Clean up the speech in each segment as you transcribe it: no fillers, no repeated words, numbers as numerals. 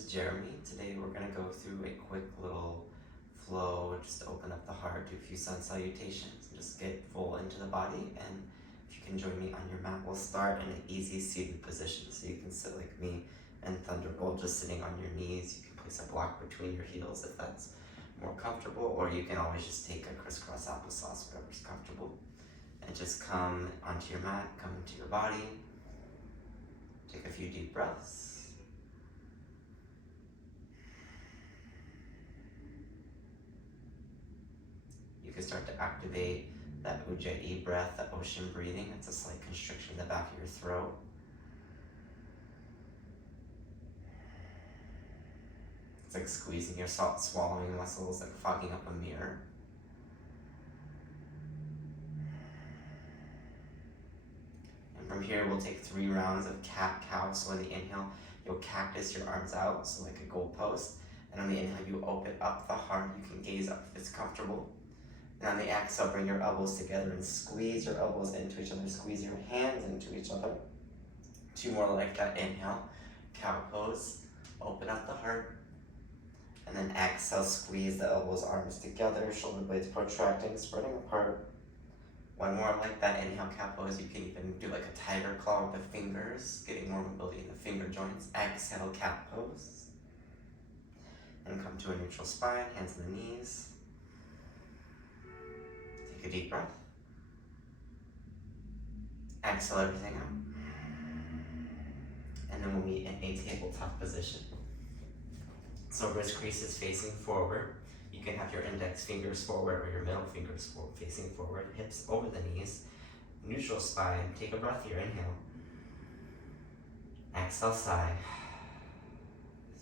is Jeremy. Today we're going to go through a quick little flow, just to open up the heart, do a few sun salutations, and just get full into the body. And if you can join me on your mat, we'll start in an easy seated position. So you can sit like me and Thunderbolt, just sitting on your knees. You can place a block between your heels if that's more comfortable, or you can always just take a crisscross applesauce, whatever's comfortable. And just come onto your mat, come into your body. Take a few deep breaths. You can start to activate that Ujjayi breath, that ocean breathing. It's a slight constriction in the back of your throat. It's like squeezing your salt swallowing muscles, like fogging up a mirror. And from here, we'll take 3 rounds of cat-cow. So on the inhale, you'll cactus your arms out, so like a goalpost. And on the inhale, you open up the heart. You can gaze up if it's comfortable. And on the exhale, bring your elbows together and squeeze your elbows into each other. Squeeze your hands into each other. 2 more like that. Inhale, cow pose. Open up the heart. And then exhale, squeeze the elbows, arms together, shoulder blades protracting, spreading apart. 1 more like that. Inhale, cow pose. You can even do like a tiger claw with the fingers, getting more mobility in the finger joints. Exhale, cat pose. And come to a neutral spine, hands on the knees. Take a deep breath. Exhale everything out. And then we'll meet in a tabletop position. So wrist creases facing forward. You can have your index fingers forward or your middle fingers facing forward. Hips over the knees. Neutral spine. Take a breath here. Inhale. Exhale, sigh.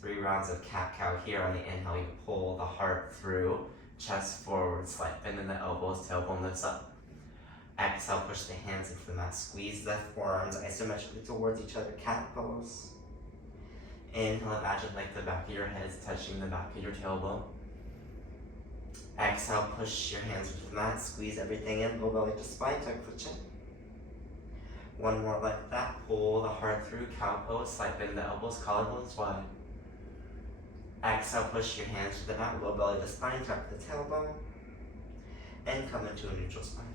3 rounds of cat-cow here. On the inhale, you pull the heart through. Chest forward, slight bend in the elbows, tailbone lifts up. Exhale, push the hands into the mat. Squeeze the forearms isometrically towards each other, cat pose. Inhale, imagine like the back of your head is touching the back of your tailbone. Exhale, push your hands into the mat, squeeze everything in, low belly to spine, tuck the chin. 1 more like that, pull the heart through, cow pose, slight bend in the elbows, collarbones wide. Exhale, push your hands to the mat, low belly to spine, tuck the tailbone, and come into a neutral spine.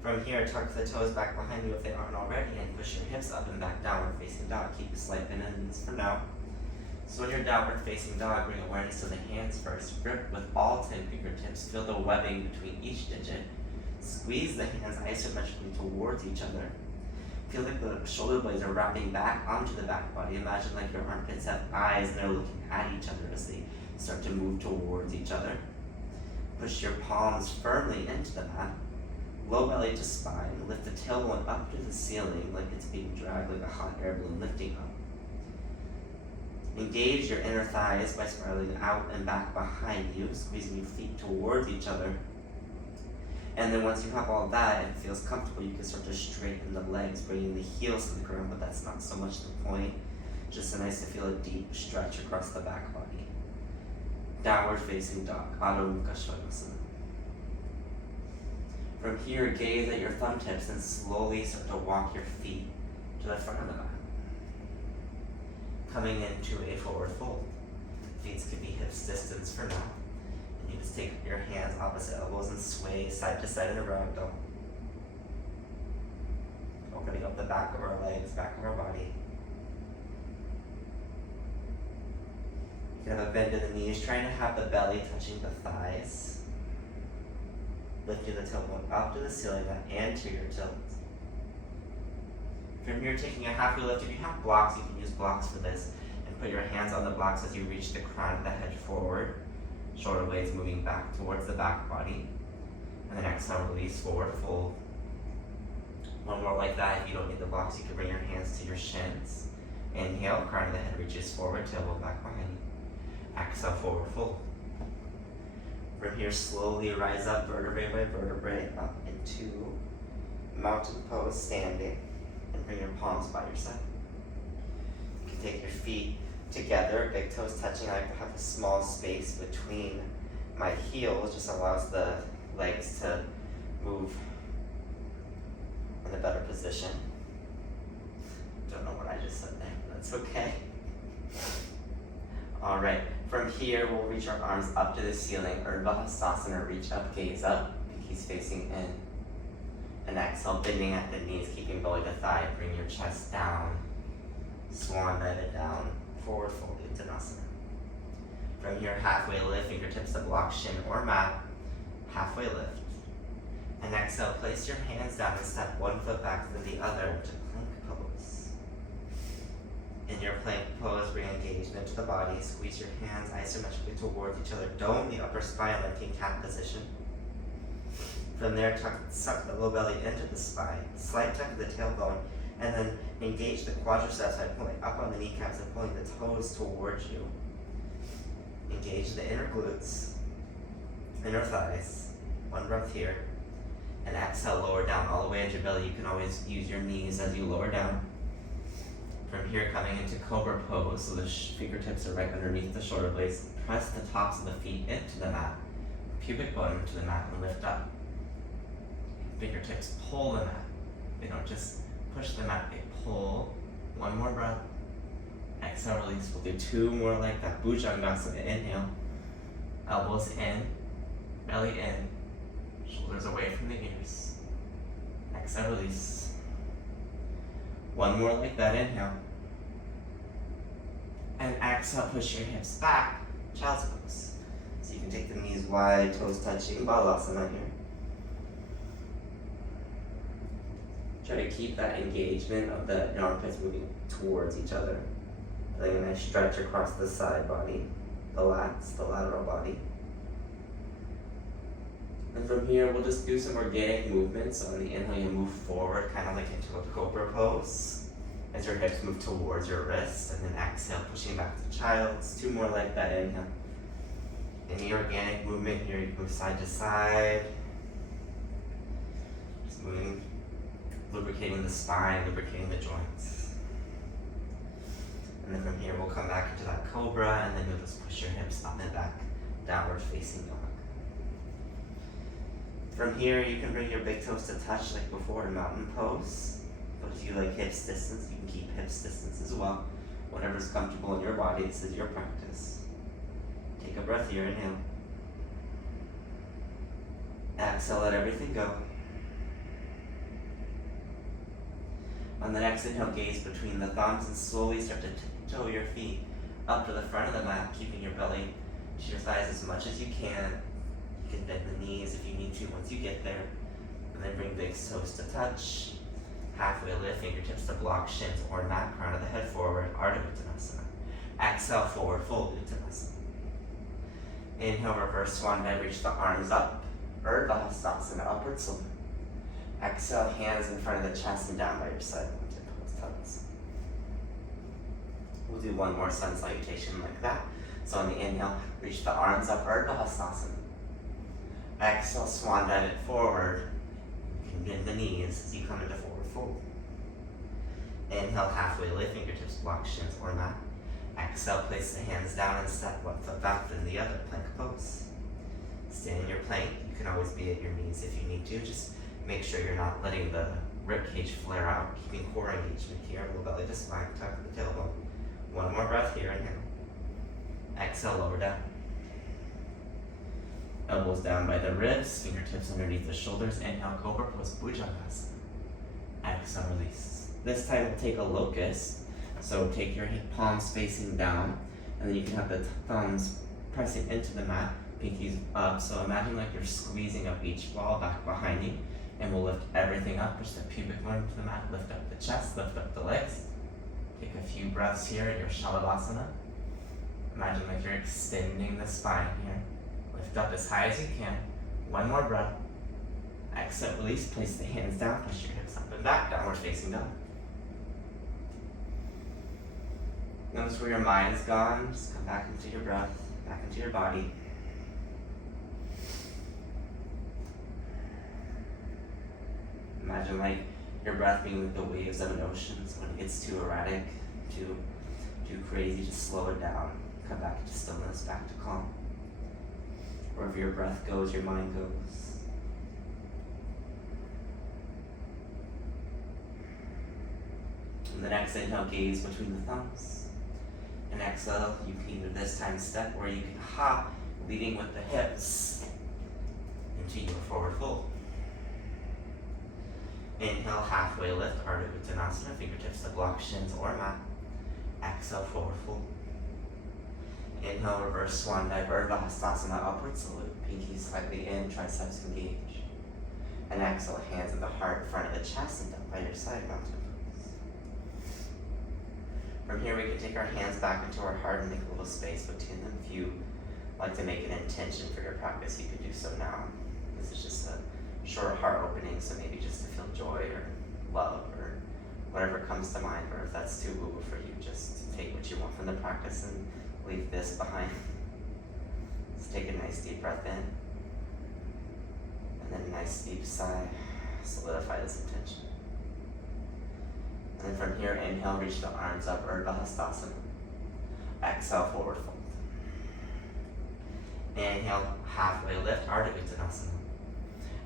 From here, tuck the toes back behind you if they aren't already, and push your hips up and back, downward facing dog. Keep a slight bend in the knees for now. So when you're downward facing dog, bring awareness to the hands first. Grip with all 10 fingertips. Feel the webbing between each digit. Squeeze the hands isometrically towards each other. Feel like the shoulder blades are wrapping back onto the back body. Imagine like your armpits have eyes and they're looking at each other as they start to move towards each other. Push your palms firmly into the mat. Low belly to spine. Lift the tailbone up to the ceiling like it's being dragged like a hot air balloon lifting up. Engage your inner thighs by spiraling out and back behind you, squeezing your feet towards each other. And then once you have all that and it feels comfortable, you can start to straighten the legs, bringing the heels to the ground, but that's not so much the point. Just nice to feel a deep stretch across the back body. Downward facing dog, Adho Mukha Svanasana. From here, gaze at your thumb tips and slowly start to walk your feet to the front of the mat. Coming into a forward fold. Feet can be hips distance for now. And you just take your hands opposite elbows and sway side to side in a ragdoll. Opening up the back of our legs, back of our body. You can have a bend in the knees, trying to have the belly touching the thighs. Lifting the tailbone up to the ceiling, that anterior tilt. From here, taking a halfway lift. If you have blocks, you can use blocks for this. And put your hands on the blocks as you reach the crown of the head forward. Shoulder blades moving back towards the back body. And then exhale, release, forward fold. 1 more like that. If you don't need the blocks, you can bring your hands to your shins. Inhale, crown of the head reaches forward, tailbone back behind you. Exhale, forward fold. From here, slowly rise up vertebrae by vertebrae up into mountain pose, standing. And bring your palms by your side. You can take your feet together, big toes touching. I like to have a small space between my heels, just allows the legs to move in a better position. Don't know what I just said there, but that's okay. Alright, from here we'll reach our arms up to the ceiling, Urdhva Hastasana, reach up, gaze up, pinkies facing in. And exhale, bending at the knees, keeping belly to thigh, bring your chest down, swan dive it down, forward fold, Uttanasana. From here, halfway lift, fingertips to block shin or mat, halfway lift. And exhale, place your hands down and step one foot back to the other to plank pose. In your plank pose, bring engagement to the body, squeeze your hands isometrically towards each other. Dome the upper spine, lifting cat position. From there, suck the low belly into the spine, slight tuck of the tailbone, and then engage the quadriceps by pulling up on the kneecaps and pulling the toes towards you. Engage the inner glutes, inner thighs. One breath here. And exhale, lower down all the way into your belly. You can always use your knees as you lower down. From here, coming into cobra pose, so the fingertips are right underneath the shoulder blades. Press the tops of the feet into the mat, pubic bone into the mat, and lift up. Fingertips pull the mat. They don't just push the mat, they pull. One more breath. Exhale, release. We'll do two more like that. Bhujangasana. Inhale. Elbows in. Belly in. Shoulders away from the ears. Exhale, release. One more like that. Inhale. And exhale, push your hips back. Child's pose. So you can take the knees wide, toes touching. Balasana here. Try to keep that engagement of the armpits moving towards each other. Feeling a nice stretch across the side body, the lats, the lateral body. And from here, we'll just do some organic movements. So on the inhale, you move forward, kind of like into a cobra pose, as your hips move towards your wrists. And then exhale, pushing back to child's. Two more like that. Inhale. Any organic movement here, you can move side to side. Just moving, lubricating the spine, lubricating the joints. And then from here, we'll come back into that cobra, and then you'll just push your hips up and back, downward facing dog. From here, you can bring your big toes to touch like before in mountain pose. But if you like hips distance, you can keep hips distance as well. Whatever's comfortable in your body, this is your practice. Take a breath here, inhale. Exhale, let everything go. On the next inhale, gaze between the thumbs and slowly start to tiptoe your feet up to the front of the mat, keeping your belly to your thighs as much as you can. You can bend the knees if you need to once you get there. And then bring big toes to touch. Halfway lift, fingertips to block shins or mat, crown of the head forward, Ardha Uttanasana. Exhale, forward fold, Uttanasana. Inhale, reverse swan dive, reach the arms up. Urdhva Hastasana, upward salute. Exhale, hands in front of the chest and down by your side. We'll do one more sun salutation like that. So on the inhale, reach the arms up, Urdhva Hastasana. Exhale, swan dive it forward. You can bend the knees as you come into forward fold. Inhale, halfway lift, fingertips block shins or mat. Exhale, place the hands down and step one foot back, then the other, plank pose. Stay in your plank. You can always be at your knees if you need to. Just make sure you're not letting the ribcage flare out, keeping core engagement here. Low belly to spine, tuck the tailbone. One more breath here, inhale. Exhale, lower down. Elbows down by the ribs, fingertips underneath the shoulders. Inhale, cobra pose, Bhujangasana. Exhale, release. This time we'll take a locust. So take your palms facing down, and then you can have the thumbs pressing into the mat, pinkies up. So imagine like you're squeezing up each ball back behind you, and we'll lift everything up. Push the pubic bone to the mat, lift up the chest, lift up the legs. Take a few breaths here in your Shalabhasana. Imagine like you're extending the spine here. Lift up as high as you can. One more breath. Exhale, release, place the hands down, push your hips up and back, downward facing dog. Notice where your mind's gone, just come back into your breath, back into your body. Imagine like your breath being like the waves of an ocean, so when it gets too erratic, too crazy, just slow it down. Come back to stillness, back to calm. Wherever your breath goes, your mind goes. And the next inhale, gaze between the thumbs. And exhale, you can either this time step or you can hop, leading with the hips into your forward fold. Inhale, halfway lift, Ardha Uttanasana, fingertips to block shins or mat. Exhale, forward fold. Inhale, reverse swan dive, Urdhva Hastasana, upward salute. Pinkies slightly in, triceps engage. And exhale, hands at the heart, in front of the chest, and down by your side, mountain pose. From here, we can take our hands back into our heart and make a little space between them. If you like to make an intention for your practice, you could do so now. This is just a short heart opening, so maybe just to feel joy or love or whatever comes to mind, or if that's too woo-woo for you, just take what you want from the practice and leave this behind. Let's take a nice deep breath in, and then a nice deep sigh, solidify this intention. And then from here, inhale, reach the arms up, Urdhva Hastasana. Exhale, forward fold. Inhale, halfway lift, Ardha Uttanasana.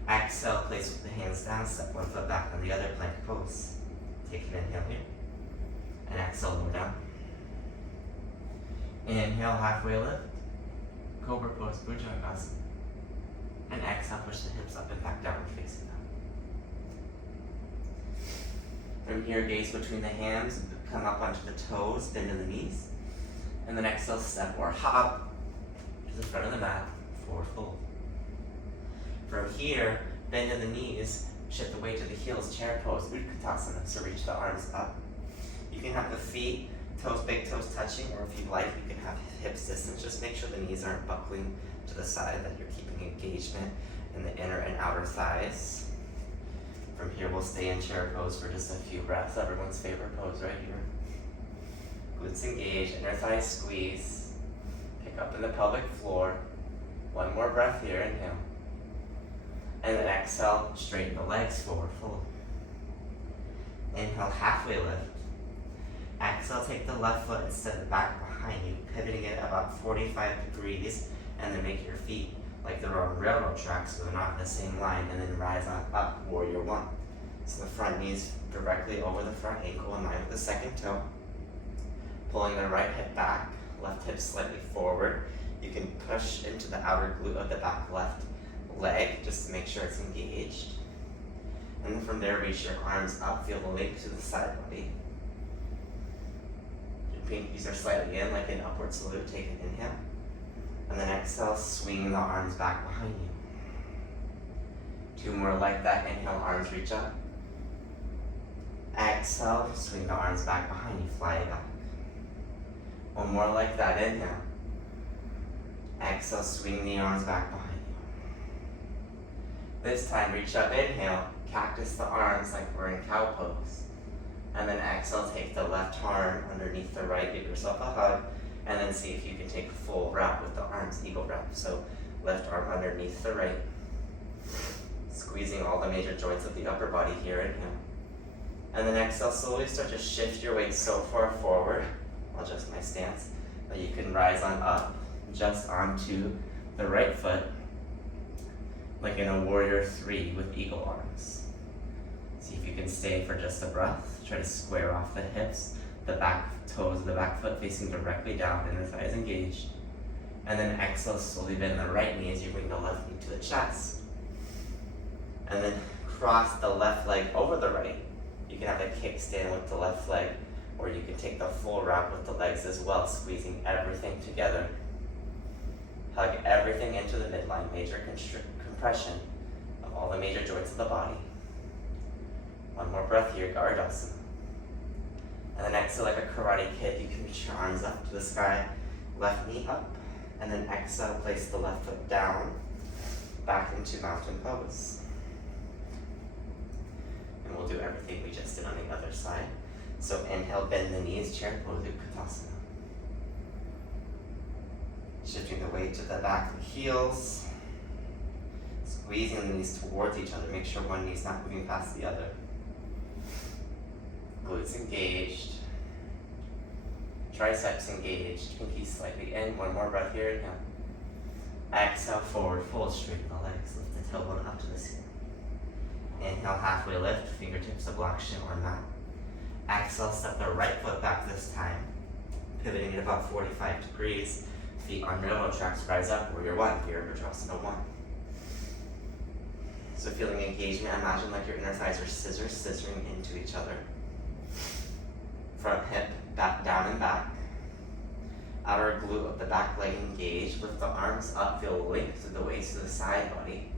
Exhale, place with the hands down, step one foot back on the other, plank pose. Take an inhale here, and exhale, lower down. Inhale, halfway lift, Cobra pose, Bhujangasana. And exhale, push the hips up and back, downward facing dog. From here, gaze between the hands, come up onto the toes, bend to the knees. And then exhale, step or hop to the front of the mat, forward fold. From here, bend to the knees, shift the weight to the heels, chair pose, Utkatasana, so reach the arms up. You can have the feet, toes, big toes touching, or if you'd like, you can have hips distance. Just make sure the knees aren't buckling to the side, that you're keeping engagement in the inner and outer thighs. From here, we'll stay in chair pose for just a few breaths, everyone's favorite pose right here. Glutes engage, inner thighs squeeze, pick up in the pelvic floor. One more breath here, inhale. And then exhale, straighten the legs, forward fold. Inhale, halfway lift. Exhale, take the left foot and step it back behind you, pivoting it about 45 degrees, and then make your feet like they're on railroad tracks, so they're not in the same line, and then rise on up, warrior one. So the front knees directly over the front ankle in line with the second toe. Pulling the right hip back, left hip slightly forward. You can push into the outer glute of the back left leg just to make sure it's engaged. And then from there, reach your arms up, feel the link to the side body. Your pinkies are slightly in, like an upward salute. Take an inhale. And then exhale, swing the arms back behind you. Two more like that. Inhale, arms reach up. Exhale, swing the arms back behind you, fly it back. One more like that. Inhale. Exhale, swing the arms back behind you. This time, reach up, inhale, cactus the arms like we're in cow pose. And then exhale, take the left arm underneath the right, give yourself a hug, and then see if you can take a full wrap with the arms, eagle wrap. So left arm underneath the right, squeezing all the major joints of the upper body here, inhale. And then exhale, slowly start to shift your weight so far forward. I'll adjust my stance, that you can rise on up, just onto the right foot, like in a warrior three with eagle arms. See if you can stay for just a breath. Try to square off the hips, the back toes of the back foot facing directly down, inner thighs engaged. And then exhale, slowly bend the right knee as you bring the left knee to the chest. And then cross the left leg over the right. You can have a kickstand with the left leg, or you can take the full wrap with the legs as well, squeezing everything together. Hug everything into the midline, major compression of all the major joints of the body. One more breath here, Gardasana. And then exhale like a karate kid, you can reach your arms up to the sky, left knee up, and then exhale, place the left foot down, back into mountain pose. And we'll do everything we just did on the other side. So inhale, bend the knees, chair pose, Utkatasana. Shifting the weight to the back of the heels. Squeezing the knees towards each other. Make sure one knee's not moving past the other. Glutes engaged. Triceps engaged. Pinkies slightly in. One more breath here. Inhale. Exhale, forward fold, straighten the legs. Lift the tailbone up to the ceiling. Inhale, halfway lift, fingertips to block shin or mat. Exhale, step the right foot back this time. Pivoting at about 45 degrees, feet on railroad tracks, rise up, warrior one, Virabhadrasana one. So feeling engagement, imagine like your inner thighs are scissors scissoring into each other. Front hip, back down and back. Outer glute of the back leg engaged. Lift the arms up, feel length through the waist to the side body.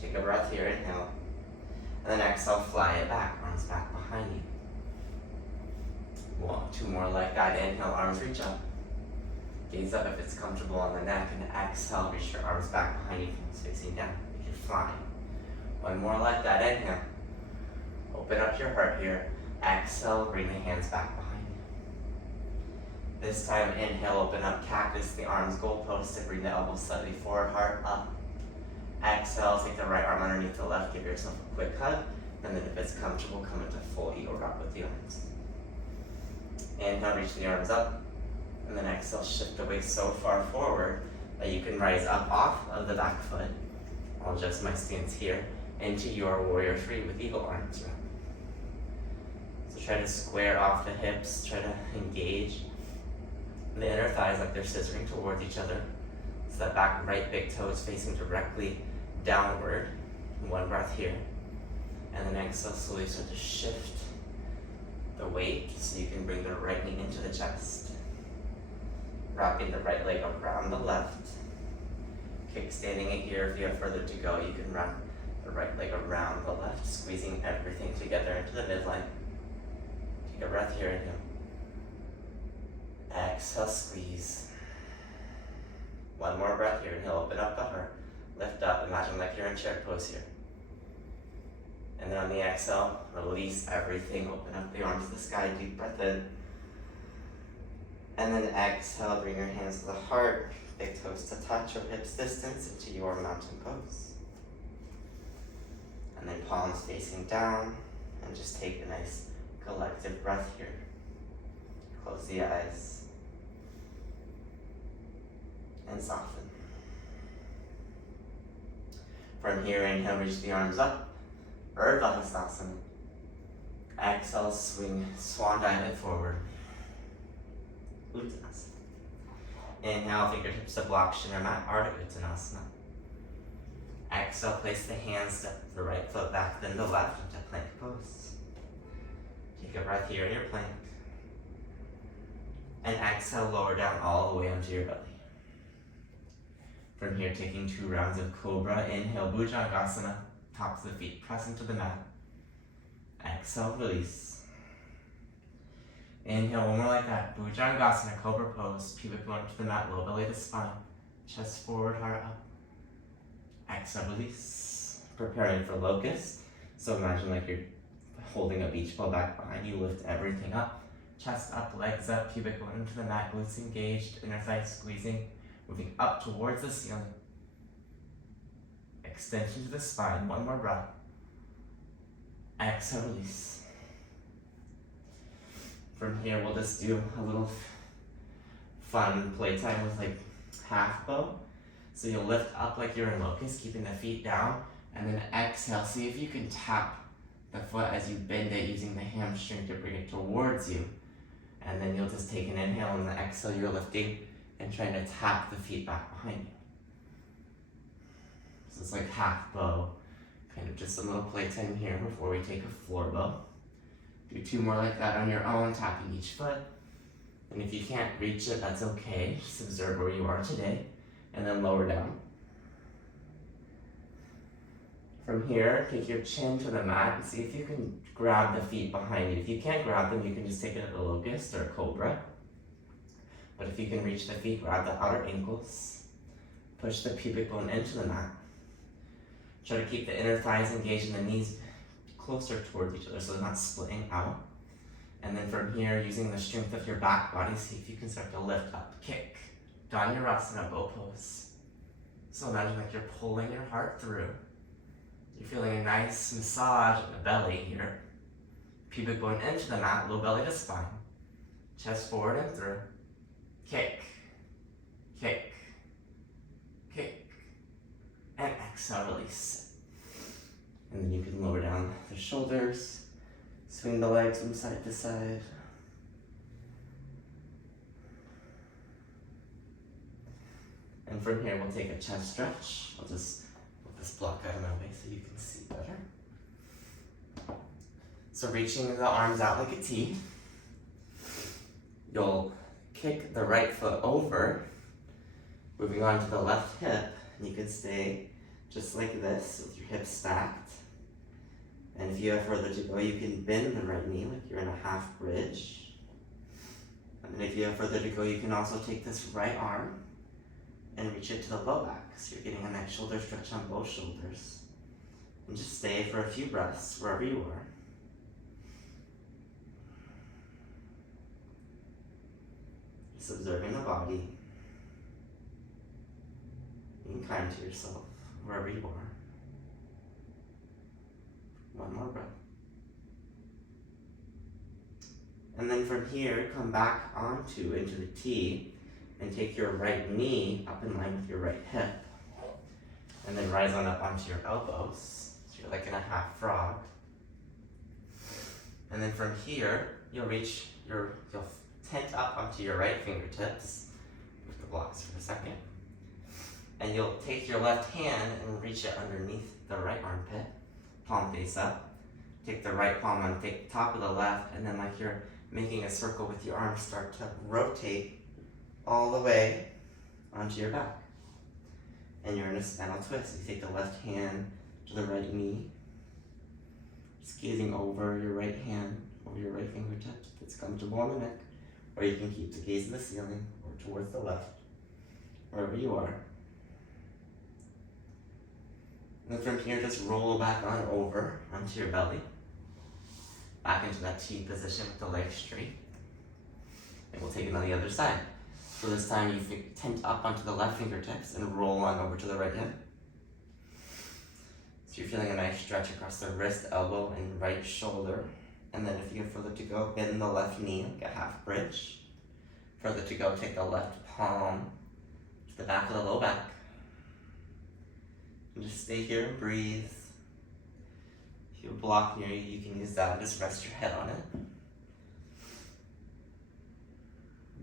Take a breath here, inhale. And then exhale, fly it back, arms back behind you. Walk, two more like that. Inhale, arms reach up. Gaze up if it's comfortable on the neck, and exhale, reach your arms back behind you, palms facing down. You're flying. One more like that. Inhale. Open up your heart here. Exhale, bring the hands back behind you. This time, inhale, open up cactus, the arms goal posted, bring the elbows slightly forward, heart up. Exhale, take the right arm underneath the left, give yourself a quick hug, and then if it's comfortable, come into full eagle rock with the arms. Inhale, reach the arms up, and then exhale, shift the weight so far forward that you can rise up off of the back foot. I'll adjust my stance here into your warrior three with eagle arms wrap. So try to square off the hips, try to engage the inner thighs like they're scissoring towards each other. So that back right big toe is facing directly downward. One breath here. And then exhale, slowly start to shift the weight so you can bring the right knee into the chest. Wrapping the right leg around the left. Kickstanding it here. If you have further to go, you can wrap the right leg around the left, squeezing everything together into the midline. Take a breath here, inhale. Exhale, squeeze. One more breath here, inhale, open up the heart. Lift up, imagine like you're in chair pose here. And then on the exhale, release everything, open up the arms to the sky, deep breath in. And then exhale, bring your hands to the heart, big toes to touch or hips distance into your mountain pose. And then palms facing down, and just take a nice collective breath here. Close the eyes. And soften. From here, inhale, reach the arms up. Urdhva Hastasana. Exhale, swing, swan dive it forward. Uttanasana. Inhale, fingertips to block Shinra mat, Ardha Uttanasana. Exhale, place the hands, step the right foot back, then the left into plank pose. Take a breath here in your plank. And exhale, lower down all the way onto your belly. From here, taking 2 rounds of Cobra. Inhale, Bhujangasana, tops of the feet, press into the mat. Exhale, release. Inhale, one more like that. Bhujangasana, Cobra pose, pubic bone to the mat, low belly to spine, chest forward, heart up. Exhale, release. Preparing for locust. So imagine like you're holding a beach ball back behind you, lift everything up. Chest up, legs up, pubic bone into the mat, glutes engaged, inner thighs squeezing. Moving up towards the ceiling. Extension to the spine. One more breath. Exhale, release. From here, we'll just do a little fun playtime with like half bow. So you'll lift up like you're in locust, keeping the feet down, and then exhale. See if you can tap the foot as you bend it using the hamstring to bring it towards you. And then you'll just take an inhale, and the exhale, you're lifting and trying to tap the feet back behind you. So it's like half bow, kind of just a little playtime here before we take a floor bow. Do 2 more like that on your own, tapping each foot. And if you can't reach it, that's okay. Just observe where you are today, and then lower down. From here, take your chin to the mat and see if you can grab the feet behind you. If you can't grab them, you can just take it at a locust or a cobra. But if you can reach the feet, grab the outer ankles. Push the pubic bone into the mat. Try to keep the inner thighs engaged and the knees closer towards each other so they're not splitting out. And then from here, using the strength of your back body, see if you can start to lift up. Kick. Dhanurasana, bow pose. So imagine like you're pulling your heart through. You're feeling a nice massage in the belly here. Pubic bone into the mat, low belly to spine. Chest forward and through. Kick, kick, kick, and exhale, release. And then you can lower down the shoulders, swing the legs from side to side. And from here, we'll take a chest stretch. I'll just put this block out of my way so you can see better. So reaching the arms out like a T, you'll kick the right foot over, moving on to the left hip, and you can stay just like this with your hips stacked. And if you have further to go, you can bend the right knee like you're in a half bridge. And then if you have further to go, you can also take this right arm and reach it to the low back. So you're getting a nice shoulder stretch on both shoulders. And just stay for a few breaths wherever you are. Just observing the body. Being kind to yourself wherever you are. One more breath. And then from here, come back into the T and take your right knee up in line with your right hip. And then rise on up onto your elbows. So you're like in a half frog. And then from here, you'll tent up onto your right fingertips with the blocks for a second. And you'll take your left hand and reach it underneath the right armpit, palm face up. Take the right palm on the top of the left, and then like you're making a circle with your arms, start to rotate all the way onto your back. And you're in a spinal twist. You take the left hand to the right knee, just gazing over your right hand, over your right fingertips. It's comfortable on the neck, or you can keep the gaze in the ceiling or towards the left, wherever you are. And then from here, just roll back on over onto your belly. Back into that T position with the legs straight. And we'll take it on the other side. So this time you tent up onto the left fingertips and roll on over to the right hip. So you're feeling a nice stretch across the wrist, elbow, and right shoulder. And then if you have further to go, bend the left knee like a half bridge. Further to go, take the left palm to the back of the low back. And just stay here and breathe. If you have a block near you, you can use that and just rest your head on it.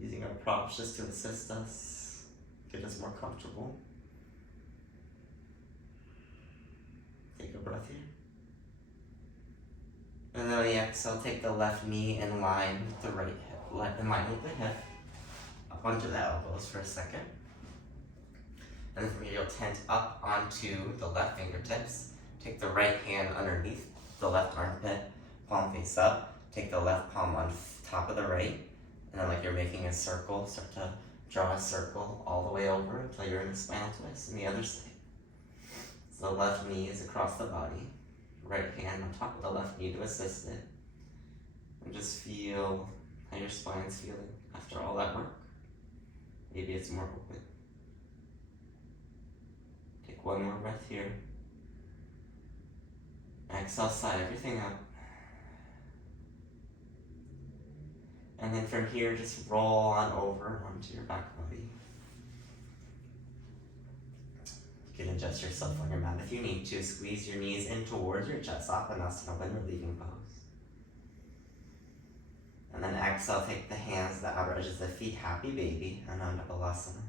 Using our props just to assist us, get us more comfortable. Take a breath here. And then on the exhale, take the left knee in line with the right hip, in line with the hip, up onto the elbows for a second. And then from here, you'll tent up onto the left fingertips. Take the right hand underneath the left armpit, palm face up. Take the left palm on top of the right. And then like you're making a circle, start to draw a circle all the way over until you're in a spinal twist. And the other side. So the left knee is across the body. Right hand on top of the left knee to assist it. And just feel how your spine's feeling after all that work. Maybe it's more open. Take one more breath here. Exhale, sigh everything out. And then from here, just roll on over onto your back body. You can adjust yourself on your mat if you need to. Squeeze your knees in towards your chest, Apanasana, when you're leaving pose. And then exhale, take the hands to the outer edges of the feet, happy baby, Ananda Balasana.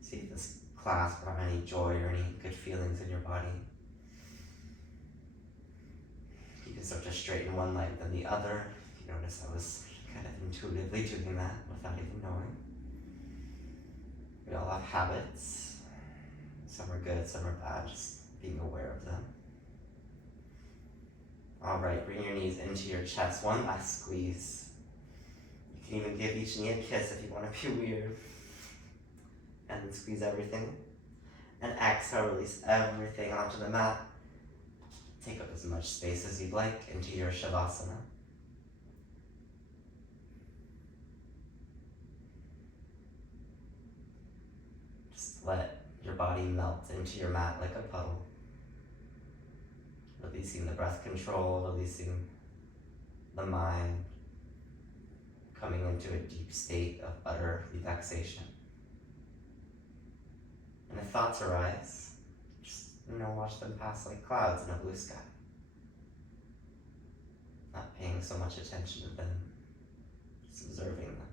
See if this class brought any joy or any good feelings in your body. You can start to straighten one leg then the other. You notice I was kind of intuitively doing that without even knowing. We all have habits. Some are good, some are bad, just being aware of them. All right, bring your knees into your chest. One last squeeze. You can even give each knee a kiss if you want to be weird. And then squeeze everything. And exhale, release everything onto the mat. Take up as much space as you'd like into your Shavasana. Just let your body melt into your mat like a puddle. Releasing the breath control, releasing the mind, coming into a deep state of utter relaxation. And if thoughts arise, just, watch them pass like clouds in a blue sky. Not paying so much attention to them, just observing them.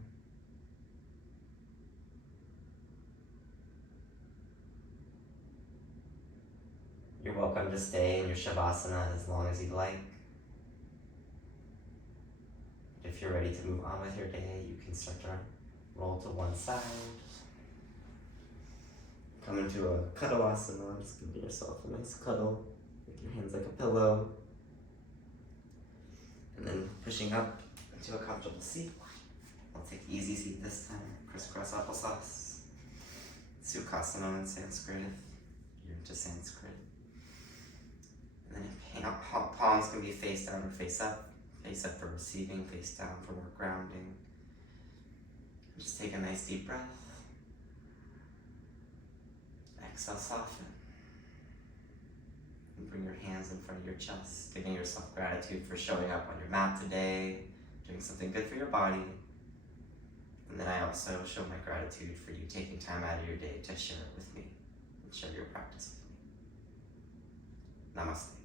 welcome to stay in your Shavasana as long as you'd like. If you're ready to move on with your day, you can start to roll to one side. Come into a Cuddleasana. Just give yourself a nice cuddle. Make your hands like a pillow. And then pushing up into a comfortable seat. I'll take easy seat this time. Crisscross applesauce. Sukhasana in Sanskrit, if you're into Sanskrit. And then palms can be face down or face up. Face up for receiving, face down for more grounding. Just take a nice deep breath. Exhale, soften. And bring your hands in front of your chest, giving yourself gratitude for showing up on your mat today, doing something good for your body. And then I also show my gratitude for you taking time out of your day to share it with me and share your practice with me. Namaste.